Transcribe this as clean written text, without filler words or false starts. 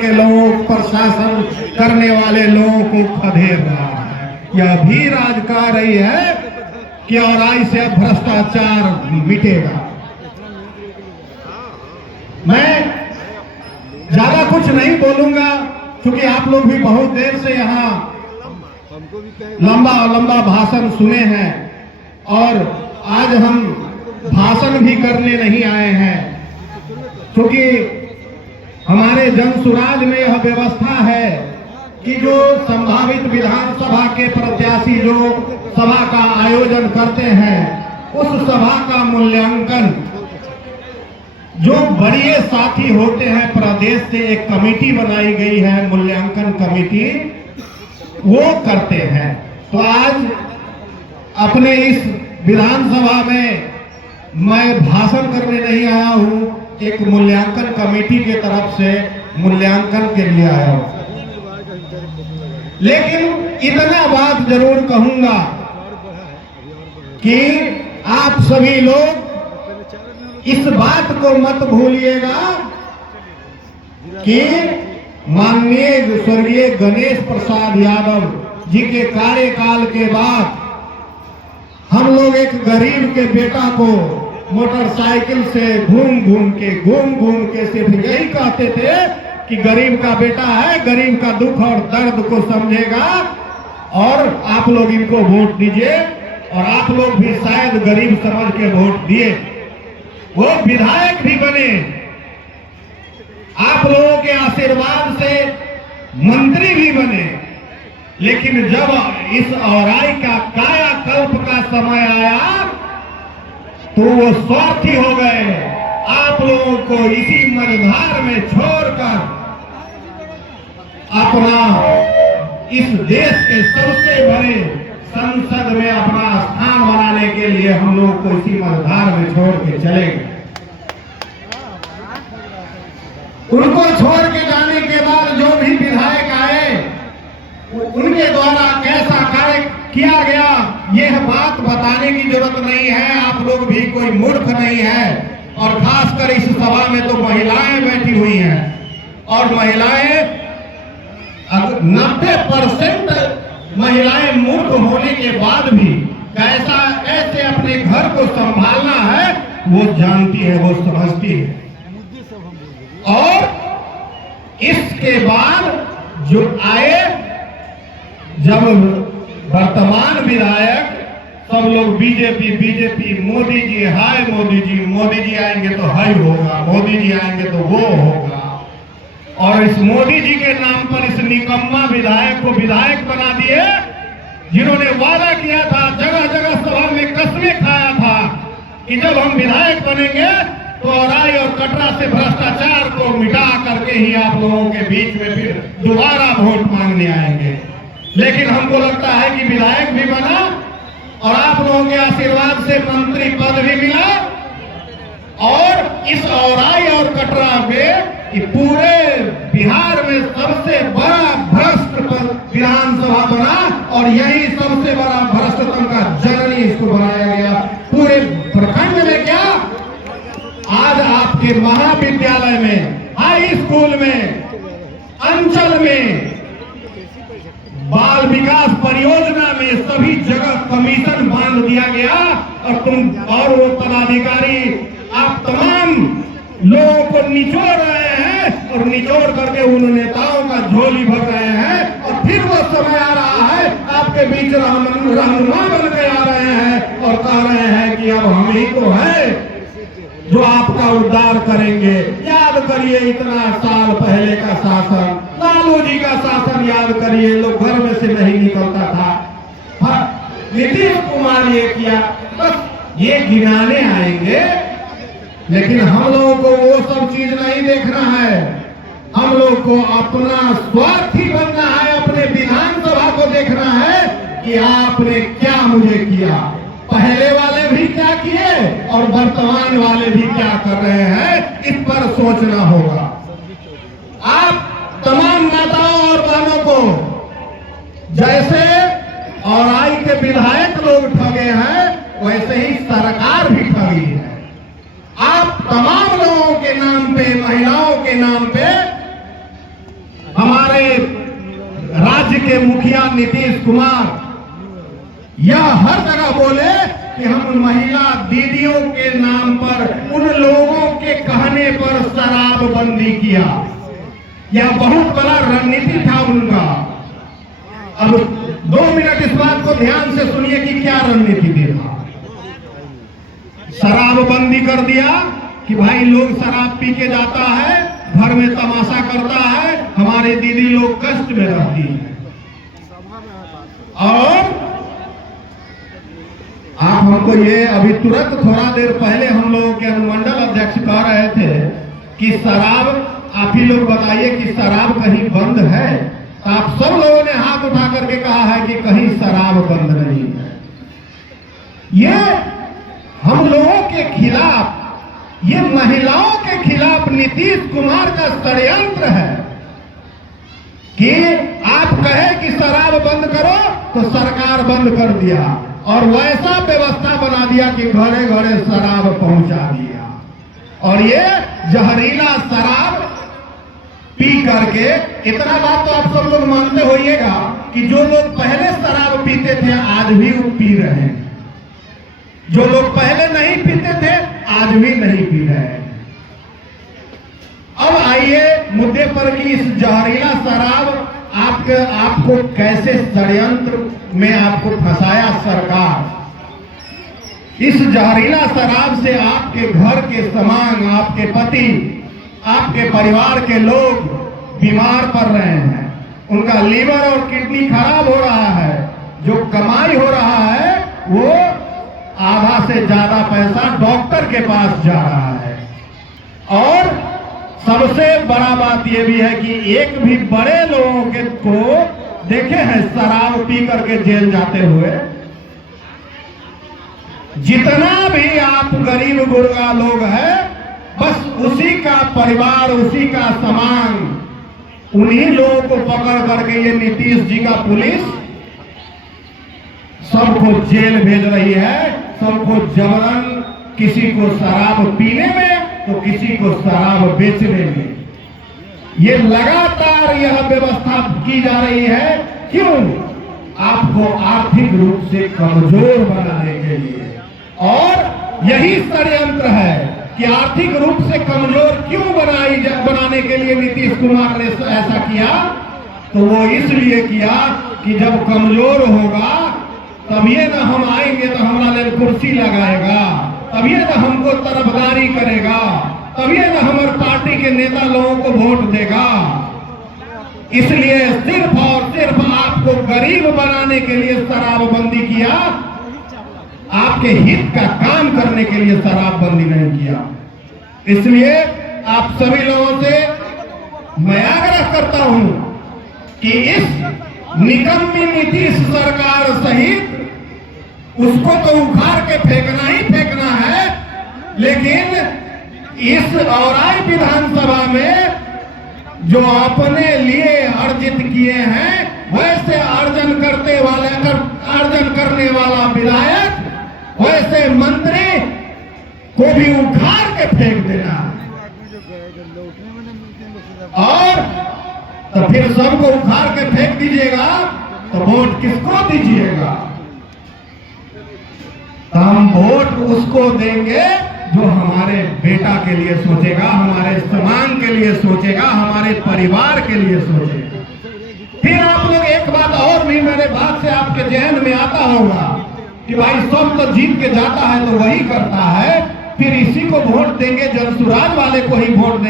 के लोग प्रशासन करने वाले लोगों को खदेड़ रहा है। यह भी राजकार रही है कि औराई से भ्रष्टाचार मिटेगा। मैं ज्यादा कुछ नहीं बोलूंगा क्योंकि आप लोग भी बहुत देर से यहाँ लंबा भाषण सुने हैं और आज हम भाषण भी करने नहीं आए हैं क्योंकि हमारे जनसुराज में यह व्यवस्था है कि जो संभावित विधानसभा के प्रत्याशी जो सभा का आयोजन करते हैं उस सभा का मूल्यांकन जो बड़े साथी होते हैं प्रदेश से एक कमेटी बनाई गई है मूल्यांकन कमेटी वो करते हैं। तो आज अपने इस विधानसभा में मैं भाषण करने नहीं आया हूं, एक मूल्यांकन कमेटी के तरफ से मूल्यांकन के लिए आया हूं। लेकिन इतना बात जरूर कहूंगा कि आप सभी लोग इस बात को मत भूलिएगा कि माननीय स्वर्गीय गणेश प्रसाद यादव जी के कार्यकाल के बाद हम लोग एक गरीब के बेटा को मोटरसाइकिल से घूम घूम के सिर्फ यही कहते थे कि गरीब का बेटा है, गरीब का दुख और दर्द को समझेगा और आप लोग इनको वोट दीजिए। और आप लोग भी शायद गरीब समझ के वोट दिए, वो विधायक भी बने, आप लोगों के आशीर्वाद से मंत्री भी बने। लेकिन जब इस औराई का कायाकल्प का समय आया तो वो स्वार्थी हो गए। आप लोगों को इसी मझधार में छोड़कर अपना इस देश के सबसे बड़े संसद में अपना स्थान बनाने के लिए हम लोग को इसी मझधार में छोड़ के चले गए। उनको छोड़ के जाने के बाद जो भी विधायक आए उनके द्वारा कैसा कार्य किया गया यह बात बताने की जरूरत नहीं है। आप लोग भी कोई मूर्ख नहीं है और खासकर इस सभा में तो महिलाएं बैठी हुई हैं और महिलाएं 90% महिलाएं मूर्ख होने के बाद भी कैसे अपने घर को संभालना है वो जानती है, वो समझती है। और इसके बाद जो आए, जब वर्तमान विधायक सब लोग बीजेपी मोदी जी हाय मोदी जी आएंगे तो हाय होगा, मोदी जी आएंगे तो वो होगा। और इस मोदी जी के नाम पर इस निकम्मा विधायक को विधायक बना दिए, जिन्होंने वादा किया था, जगह जगह सभा में कसमें खाया था कि जब हम विधायक बनेंगे तो औराई और कटरा से भ्रष्टाचार को मिटा करके ही आप लोगों के बीच में फिर दोबारा वोट मांगने आएंगे। लेकिन हमको लगता है कि विधायक भी बना और आप लोगों के आशीर्वाद से मंत्री पद भी मिला और इस औराई और कटरा में पूरे बिहार में सबसे बड़ा भ्रष्ट विधानसभा बना और यही सबसे बड़ा भ्रष्टतम का जननी इसको बनाया गया। पूरे प्रखंड में क्या, आज आपके महाविद्यालय में, हाई स्कूल में, अंचल में, बाल विकास परियोजना में सभी जगह कमीशन बांध दिया गया और वो पदाधिकारी आप तमाम लोगों को निचोड़ रहे हैं और निचोड़ करके उन नेताओं का झोली भर रहे हैं। और फिर वो समय आ रहा है आपके बीच रहनुमा बन के आ रहे हैं और कह रहे हैं कि अब हम ही तो हैं जो आपका उद्धार करेंगे। याद करिए इतना साल पहले का शासन, लालू जी का शासन याद करिए, लोग घर में से नहीं निकलता था। नीतीश कुमार ये किया, बस ये गिनाने आएंगे। लेकिन हम लोगों को वो सब चीज नहीं देखना है, हम लोग को अपना स्वार्थी बनना है, अपने विधानसभा को देखना है कि आपने क्या मुझे किया, पहले वाले भी क्या किए और वर्तमान वाले भी क्या कर रहे हैं, इस पर सोचना होगा। आप तमाम माताओं और बहनों को जैसे औराई के विधायक लोग ठगे हैं वैसे ही सरकार भी ठगी है। आप तमाम लोगों के नाम पे, महिलाओं के नाम पे राज्य के मुखिया नीतीश कुमार यह हर जगह बोले कि हम महिला दीदियों के नाम पर उन लोगों के कहने पर शराबबंदी किया। यह बहुत बड़ा रणनीति था उनका। अब 2 मिनट इस बात को ध्यान से सुनिए कि क्या रणनीति देखा। शराबबंदी कर दिया कि भाई लोग शराब पी के जाता है, घर में तमाशा करता है, हमारी दीदी लोग कष्ट में रहती है। और आप हमको ये अभी तुरंत थोड़ा देर पहले हम लोगों के अनुमंडल अध्यक्ष कह रहे थे कि शराब, आप ही लोग बताइए कि शराब कहीं बंद है? तो आप सब लोगों ने हाथ उठा करके कहा है कि कहीं शराब बंद नहीं है। ये हम लोगों के खिलाफ, ये महिलाओं के खिलाफ नीतीश कुमार का षड्यंत्र है कि आप कहे कि शराब बंद करो तो सरकार बंद कर दिया और वैसा व्यवस्था बना दिया कि घरे घरे शराब पहुंचा दिया। और ये जहरीला शराब पी करके, इतना बात तो आप सब लोग मानते होइएगा कि जो लोग पहले शराब पीते थे आज भी वो पी रहे हैं, जो लोग पहले नहीं पीते थे आज भी नहीं पी रहे हैं। अब आइए मुद्दे पर कि इस जहरीला शराब आपको कैसे षड्यंत्र में आपको फंसाया सरकार। इस जहरीला शराब से आपके घर के सामान, आपके पति, आपके परिवार के लोग बीमार पड़ रहे हैं, उनका लीवर और किडनी खराब हो रहा है, जो कमाई हो रहा है वो आधा से ज्यादा पैसा डॉक्टर के पास जा रहा है। और सबसे बड़ा बात यह भी है कि एक भी बड़े लोगों के को देखे हैं शराब पी करके जेल जाते हुए। जितना भी आप गरीब गुरबा लोग हैं, बस उसी का परिवार, उसी का सामान, उन्हीं लोगों को पकड़ करके ये नीतीश जी का पुलिस सबको जेल भेज रही है। सबको जबरन, किसी को शराब पीने में तो किसी को शराब बेचने में। ये लगातार यह व्यवस्था की जा रही है। क्यों? आपको आर्थिक रूप से कमजोर बनाने के लिए। और यही षड्यंत्र है कि आर्थिक रूप से कमजोर क्यों बनाने के लिए नीतीश कुमार ने ऐसा किया। तो वो इसलिए किया कि जब कमजोर होगा तभी ना हम आएंगे तो हमारा लिए कुर्सी लगाएगा, तभी ना हमको तरफदारी करेगा, तभी ना हमारे पार्टी के नेता लोगों को वोट देगा। इसलिए सिर्फ और सिर्फ आपको गरीब बनाने के लिए शराबबंदी किया, आपके हित का काम करने के लिए शराबबंदी नहीं किया। इसलिए आप सभी लोगों से मैं आग्रह करता हूं कि इस निकम्मी नीतीश सरकार सहित उसको तो उखाड़ के फेंकना ही फेंकना है, लेकिन इस औराई विधानसभा में जो अपने लिए अर्जित किए हैं वैसे अर्जन करने वाला विधायक, वैसे मंत्री को भी उखाड़ के फेंक देना। और तो फिर सबको उखाड़ के फेंक दीजिएगा तो वोट किसको दीजिएगा? तो हम वोट उसको देंगे जो हमारे बेटा के लिए सोचेगा, हमारे समाज के लिए सोचेगा, हमारे परिवार के लिए सोचेगा। फिर आप लोग एक बात और भी मेरे बात से आपके जहन में आता होगा कि भाई सब तो जीत के जाता है तो वही करता है, फिर इसी को वोट देंगे, जनसुराज वाले को ही वोट देंगे।